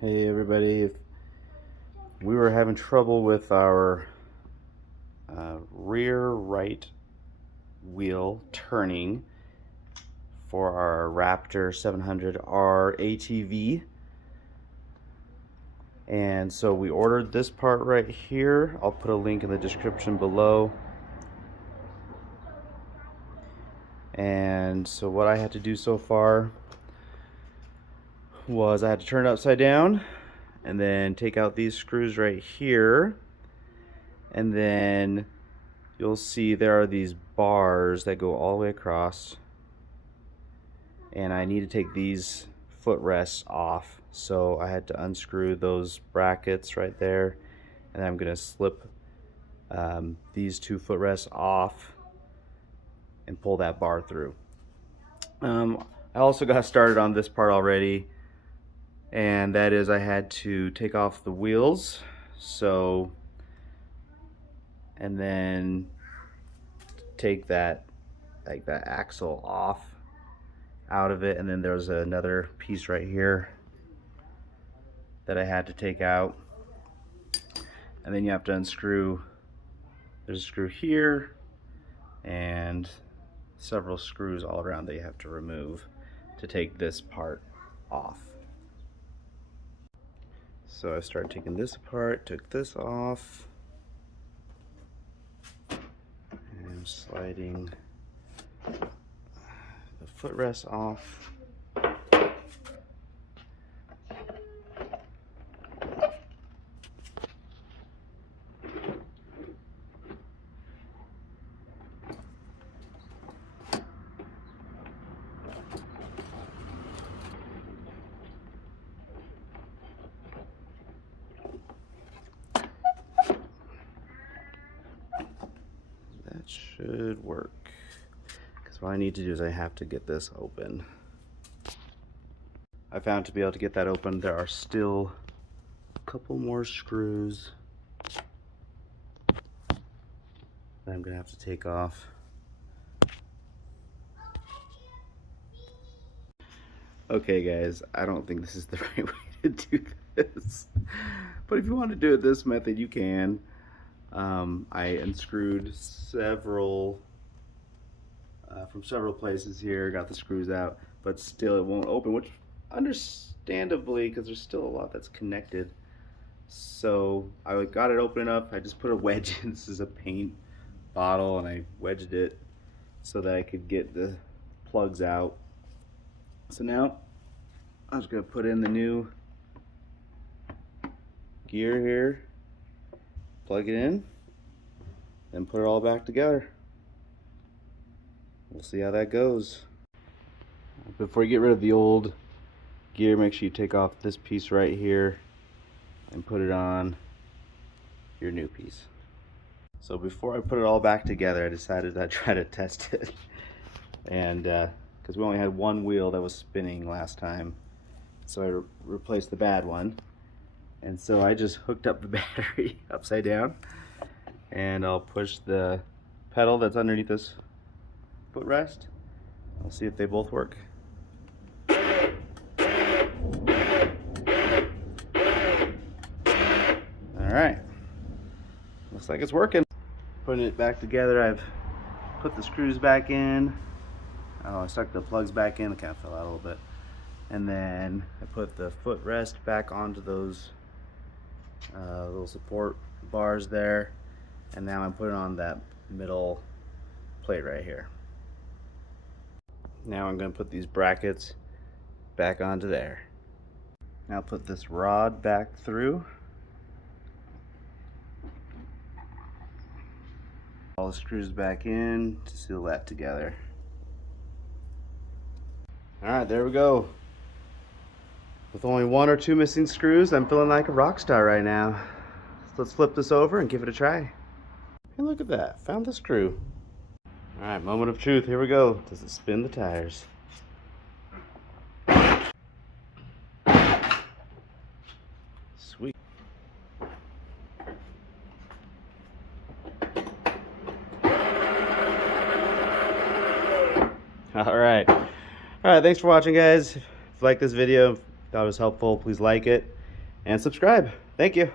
Hey everybody, if we were having trouble with our rear right wheel turning for our Raptor 700R ATV, and so we ordered this part right here. I'll put a link in the description below. And so what I had to do so far was I had to turn it upside down and then take out these screws right here, and then you'll see there are these bars that go all the way across, and I need to take these footrests off. So I had to unscrew those brackets right there, and I'm gonna slip these two footrests off and pull that bar through. I also got started on this part already, and that is I had to take off the wheels, so, and then take that, like that axle off out of it, and then there's another piece right here that I had to take out, and then you have to unscrew, there's a screw here and several screws all around that you have to remove to take this part off. So I started taking this apart, took this off, and I'm sliding the footrest off. That should work, because what I need to do is I have to get this open. I found to be able to get that open, there are still a couple more screws that I'm gonna have to take off. Okay guys, I don't think this is the right way to do this, but if you want to do it this method, you can. I unscrewed several from several places here, got the screws out, but still it won't open, which understandably, because there's still a lot that's connected. So I got it open enough, I just put a wedge in. This is a paint bottle, and I wedged it so that I could get the plugs out. So now I'm just going to put in the new gear here, plug it in, and put it all back together. We'll see how that goes. Before you get rid of the old gear, make sure you take off this piece right here and put it on your new piece. So before I put it all back together, I decided I'd try to test it. And because we only had one wheel that was spinning last time, so I replaced the bad one. And so I just hooked up the battery upside down, and I'll push the pedal that's underneath this footrest. I'll see if they both work. Alright, looks like it's working. Putting it back together, I've put the screws back in. Oh, I stuck the plugs back in, it kind of fell out a little bit. And then I put the footrest back onto those little support bars there, and now I'm putting on that middle plate right here. Now I'm going to put these brackets back onto there. Now put this rod back through. All the screws back in to seal that together. Alright, there we go. With only one or two missing screws, I'm feeling like a rock star right now. So let's flip this over and give it a try. And look at that, found the screw. Alright, moment of truth, here we go. Does it spin the tires? Sweet. Alright, thanks for watching guys. If you like this video, thought it was helpful, please like it. and subscribe. Thank you.